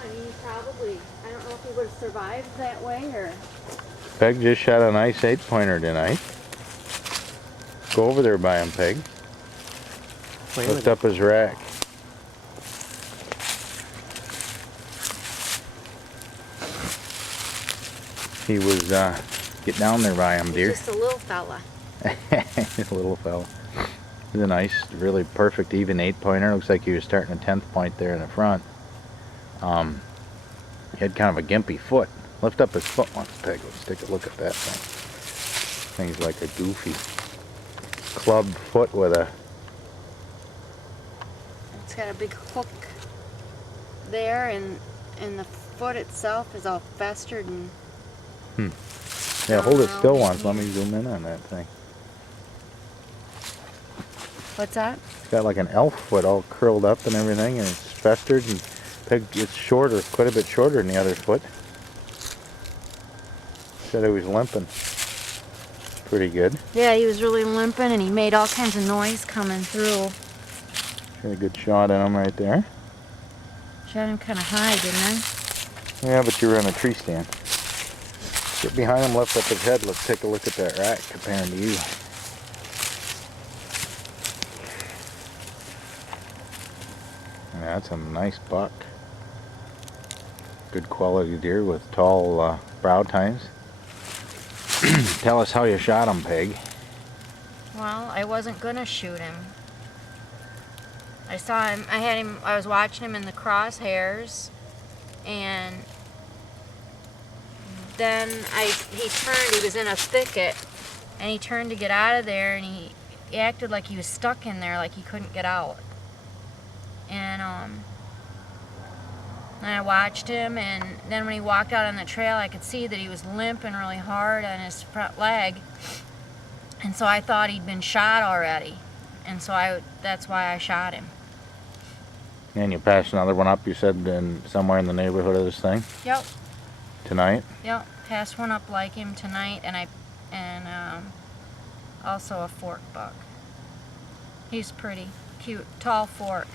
I mean, he probably, I don't know if he would have survived that way or... Peg just shot a nice 8-pointer tonight. Go over there by him, Peg. Lift up his rack. He was, get down there by him, dear. He's just a little fella. A little fella. He's a nice, really perfect, even 8-pointer. Looks like he was starting a 10th point there in the front. He had kind of a gimpy foot. Lift up his foot once, Peg. Let's take a look at that thing. Thing's like a goofy club foot with a... It's got a big hook there, and the foot itself is all festered and... Yeah, hold it still once. Let me zoom in on that thing. What's that? It's got like an elf foot all curled up and everything, and it's festered, and Peg, it's shorter, quite a bit shorter than the other foot. Said he was limping pretty good. Yeah, he was really limping, and he made all kinds of noise coming through. Got a good shot at him right there. Shot him kind of high, didn't I? Yeah, but you were in a tree stand. Get behind him, lift up his head. Let's take a look at that rack comparing to you. Yeah, that's a nice buck. Good quality deer with tall brow tines. Tell us how you shot him, Peg. Well, I wasn't gonna shoot him. I saw him, I was watching him in the crosshairs, and then he turned, he was in a thicket, and he turned to get out of there, and he acted like he was stuck in there, like he couldn't get out. And I watched him, and then when he walked out on the trail, I could see that he was limping really hard on his front leg, and so I thought he'd been shot already, and so that's why I shot him. And you passed another one up, you said, somewhere in the neighborhood of this thing? Yep. Tonight? Yep, passed one up like him tonight, and also a fork buck. He's pretty cute, tall fork.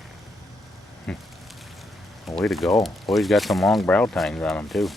Way to go. Boy, he's got some long brow tines on him too.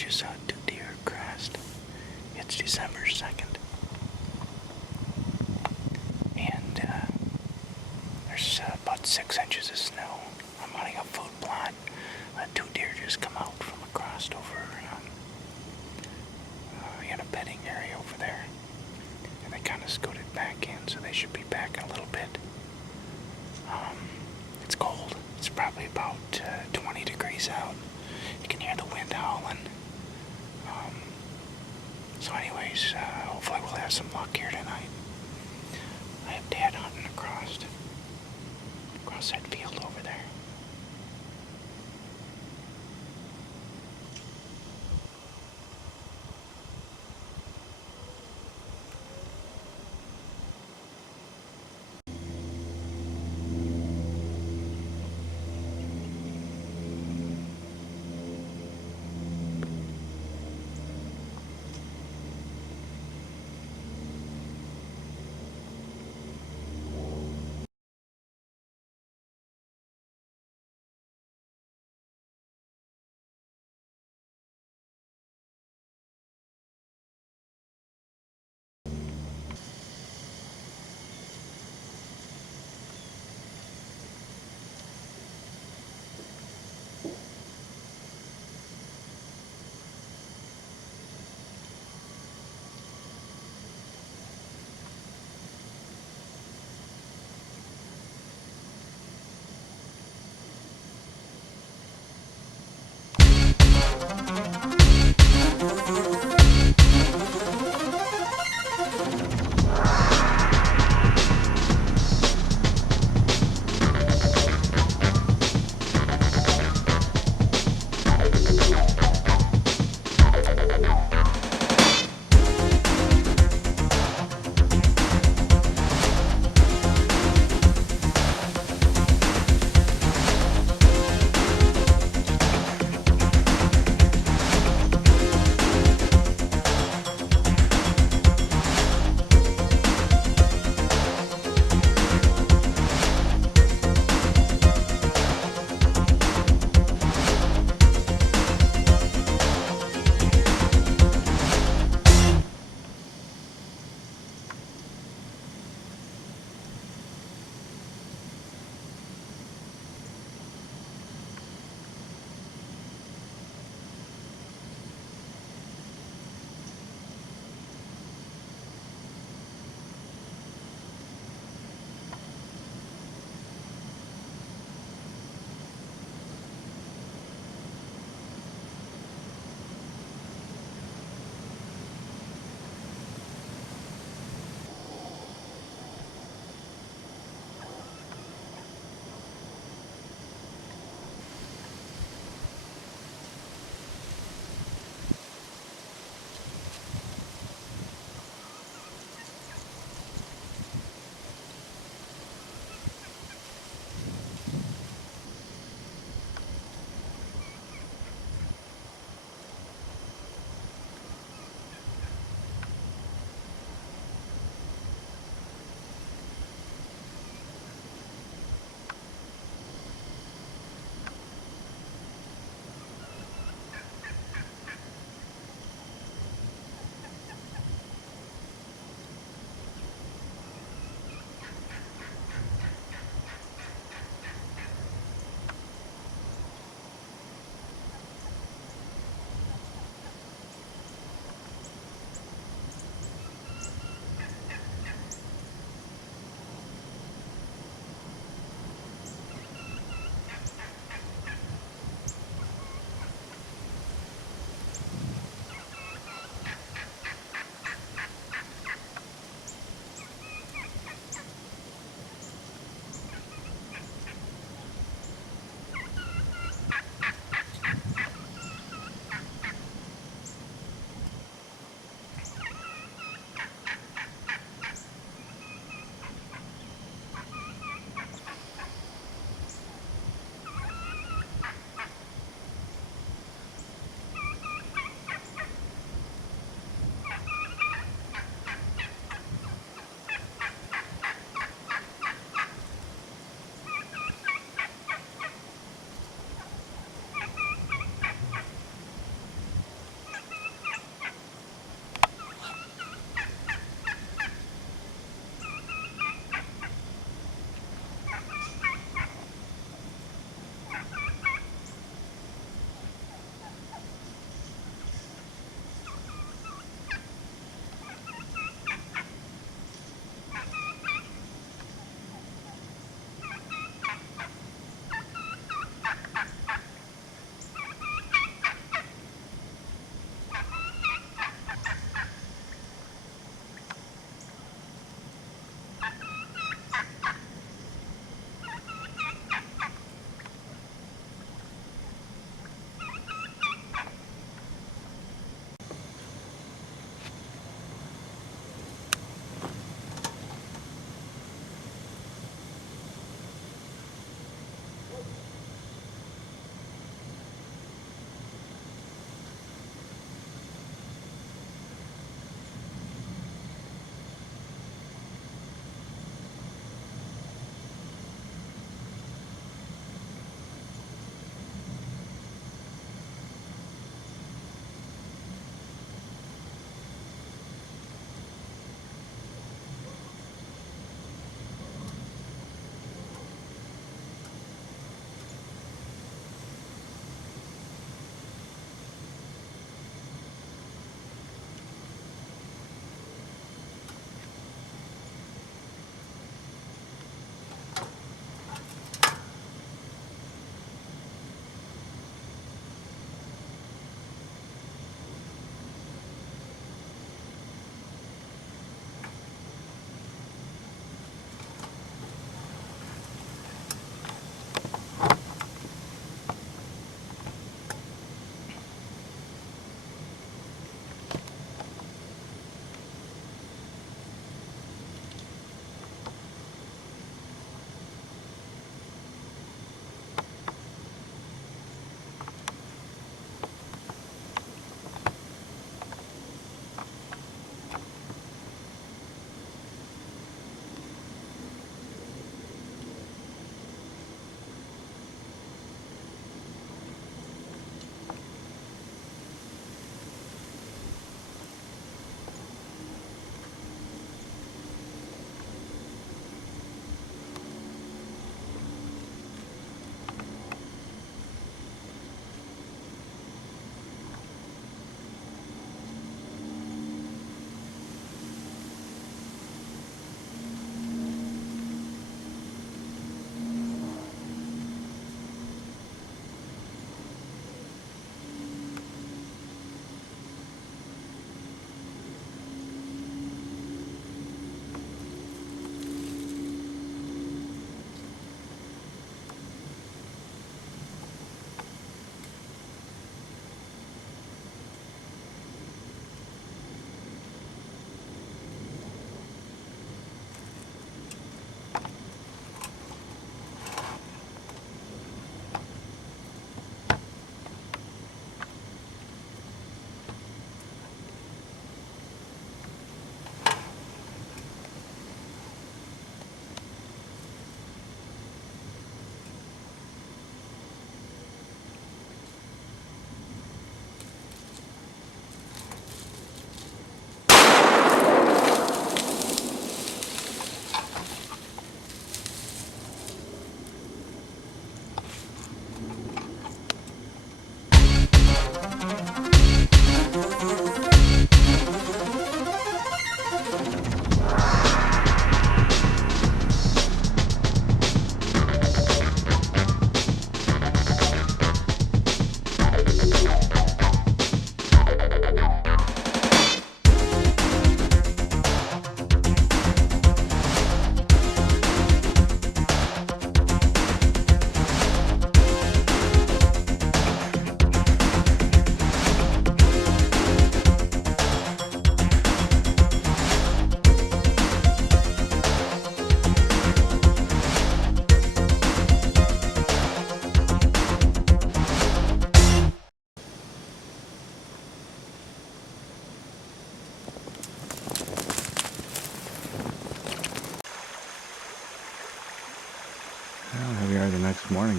just saw 2 deer crossed. It's December 2nd. And there's about 6 inches of snow. I'm hunting a food plot. 2 deer just come out from across over in a bedding area over there. And they kind of scooted back in, so they should be back in a little bit. It's cold. It's probably about 20 degrees out. You can hear the wind howling. So anyways, hopefully we'll have some luck here tonight. I have Dad hunting across that field over there.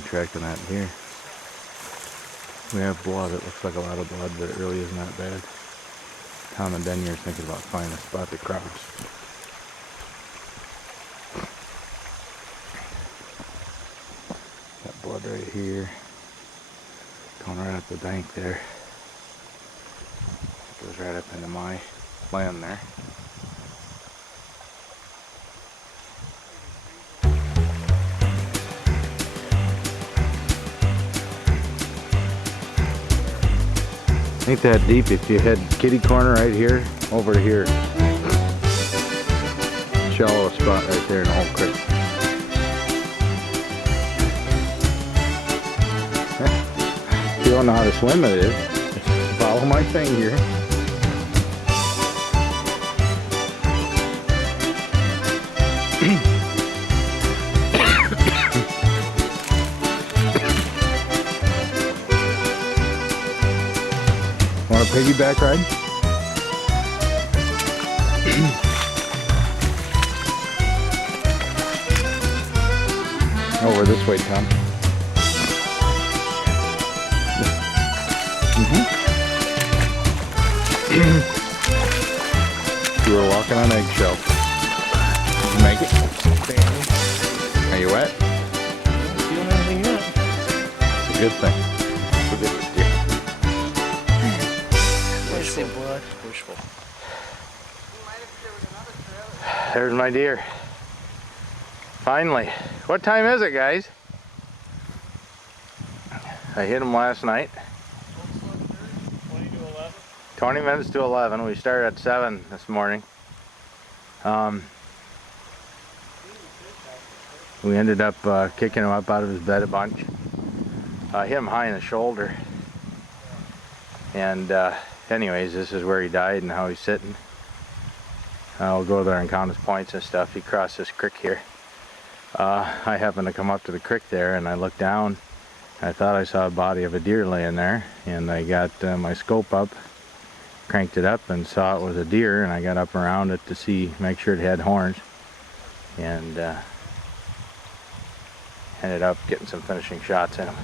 I'm tracking that deer. We have blood. It looks like a lot of blood, but it really isn't that bad. Tom and Denyer are thinking about finding a spot to cross. Got blood right here. Going right up the bank there. Goes right up into my land there. Ain't that deep if you head kitty corner right here over to here. Shallow spot right there in the whole creek. If you don't know how to swim it is, just follow my thing here. Want a piggyback ride? Over this way, Tom. You were walking on eggshells. Did you make it? Are you wet? Don't feel anything yet. It's a good thing. It's a good deal. Wishful blood. Wishful. There's my deer. Finally. What time is it, guys? I hit him last night. 20 to 11. 20 minutes to 11. We started at 7 this morning. We ended up kicking him up out of his bed a bunch. Hit him high in the shoulder. And anyways, this is where he died and how he's sitting. I'll go there and count his points and stuff. He crossed this creek here. I happened to come up to the creek there and I looked down. I thought I saw a body of a deer laying there, and I got my scope up, cranked it up, and saw it was a deer, and I got up around it to make sure it had horns, and ended up getting some finishing shots in him.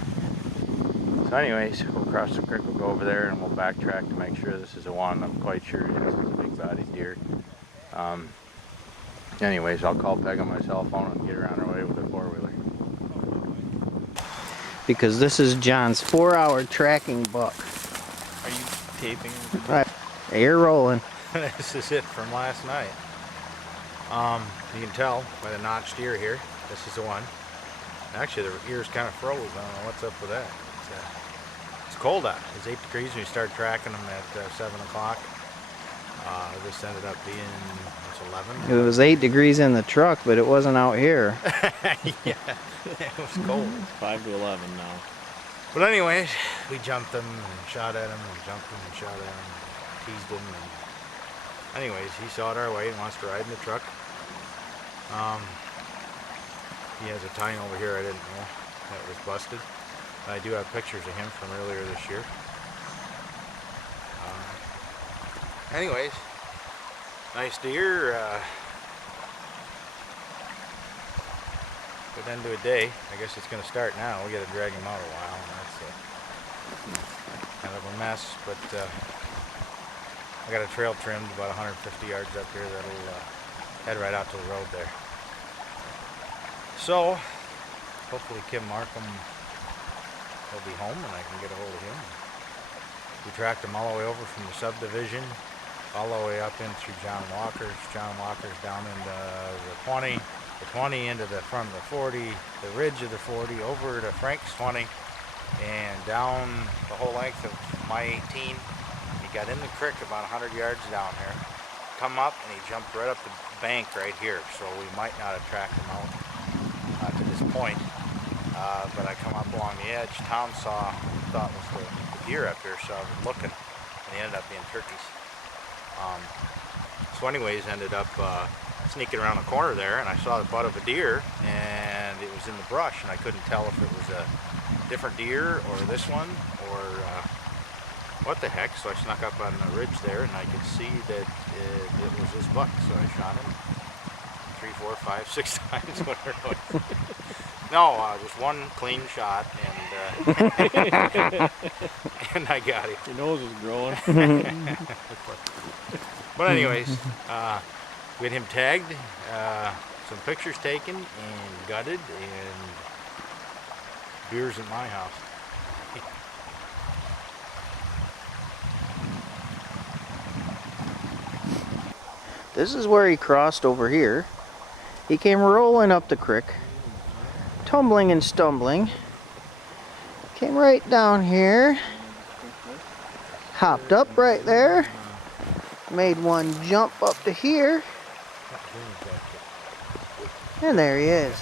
So anyways, we'll cross the creek, we'll go over there, and we'll backtrack to make sure this is the one. I'm quite sure it is. It's a big bodied deer. Anyways, I'll call Peg on my cell phone and get her on her way with a four-wheeler. Because this is John's 4-hour tracking buck. Are you taping? Right. Air rolling. This is it from last night. You can tell by the notched ear here. This is the one. Actually, the ear's kind of froze. I don't know what's up with that. It's cold out. It's 8 degrees when we started tracking them at 7 o'clock. This ended up being, it's 11. It was 8 degrees in the truck, but it wasn't out here. Yeah, it was cold. 5 to 11 now. But anyways, we jumped him and shot at him and jumped him and shot at him and teased him. And anyways, he saw it our way and wants to ride in the truck. He has a tine over here I didn't know that was busted. I do have pictures of him from earlier this year. Anyways, nice deer. Good end to a day. I guess it's going to start now. We got to drag him out a while, and that's kind of a mess. But I got a trail trimmed about 150 yards up here that'll head right out to the road there. So hopefully Kim Markham will be home and I can get a hold of him. We tracked him all the way over from the subdivision, all the way up in through John Walker's. John Walker's down into the 20, the 20 into the front of the 40, the ridge of the 40, over to Frank's 20, and down the whole length of my 18. He got in the creek about 100 yards down here, come up, and he jumped right up the bank right here. So we might not have tracked him out to this point. But I come up along the edge. Tom thought was the deer up here, so I was looking, and he ended up being turkeys. So anyways, ended up sneaking around the corner there, and I saw the butt of a deer, and it was in the brush, and I couldn't tell if it was a different deer or this one or what the heck. So I snuck up on the ridge there, and I could see that it was this buck. So I shot him 3, 4, 5, 6 times, whatever it was. No, just one clean shot, and and I got him. Your nose is growing. But anyways, we had him tagged, some pictures taken, and gutted, and beers at my house. This is where he crossed over here. He came rolling up the creek, tumbling and stumbling. Came right down here. Hopped up right there. Made one jump up to here. And there he is.